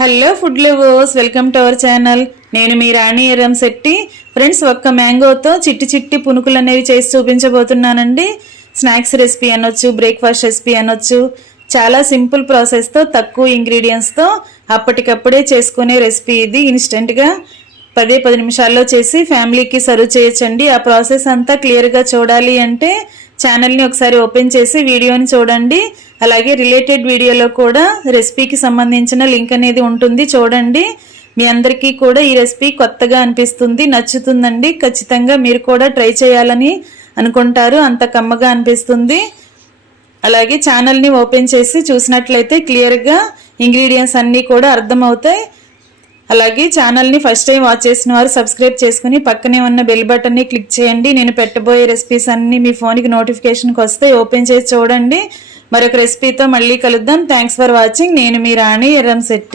Hello food lovers, welcome to our channel. నేను మీ రాణి Erramsetti. Friends, ఒక్క మ్యాంగోతో చిట్టి చిట్టి పునుకులు అనేవి చేసి చూపించబోతున్నానండి. స్నాక్స్ రెసిపీ అనొచ్చు, బ్రేక్ఫాస్ట్ రెసిపీ అనొచ్చు. చాలా సింపుల్ ప్రాసెస్తో, తక్కువ ఇంగ్రీడియంట్స్తో అప్పటికప్పుడే చేసుకునే రెసిపీ ఇది. ఇన్స్టెంట్గా 10 నిమిషాల్లో చేసి ఫ్యామిలీకి సర్వ్ చేయొచ్చండి. ఆ ప్రాసెస్ అంతా క్లియర్గా చూడాలి అంటే ఛానల్ని ఒకసారి ఓపెన్ చేసి వీడియోని చూడండి. అలాగే రిలేటెడ్ వీడియోలో కూడా రెసిపీకి సంబంధించిన లింక్ అనేది ఉంటుంది, చూడండి. మీ అందరికీ కూడా ఈ రెసిపీ కొత్తగా అనిపిస్తుంది, నచ్చుతుందండి. ఖచ్చితంగా మీరు కూడా ట్రై చేయాలని అనుకుంటారు, అంత కమ్మగా అనిపిస్తుంది. అలాగే ఛానల్ని ఓపెన్ చేసి చూసినట్లయితే క్లియర్గా ఇంగ్రీడియంట్స్ అన్నీ కూడా అర్థమవుతాయి. అలాగే ఛానల్ని ఫస్ట్ టైం వాచ్ చేసిన వారు సబ్స్క్రైబ్ చేసుకుని పక్కనే ఉన్న బెల్ బటన్ని క్లిక్ చేయండి. నేను పెట్టబోయే రెసిపీస్ అన్నీ మీ ఫోన్కి నోటిఫికేషన్కి వస్తాయి, ఓపెన్ చేసి చూడండి. మరొక రెసిపీతో మళ్ళీ కలుద్దాం. Thanks for watching. నేను మీ రాణి ఎర్రంశెట్టి.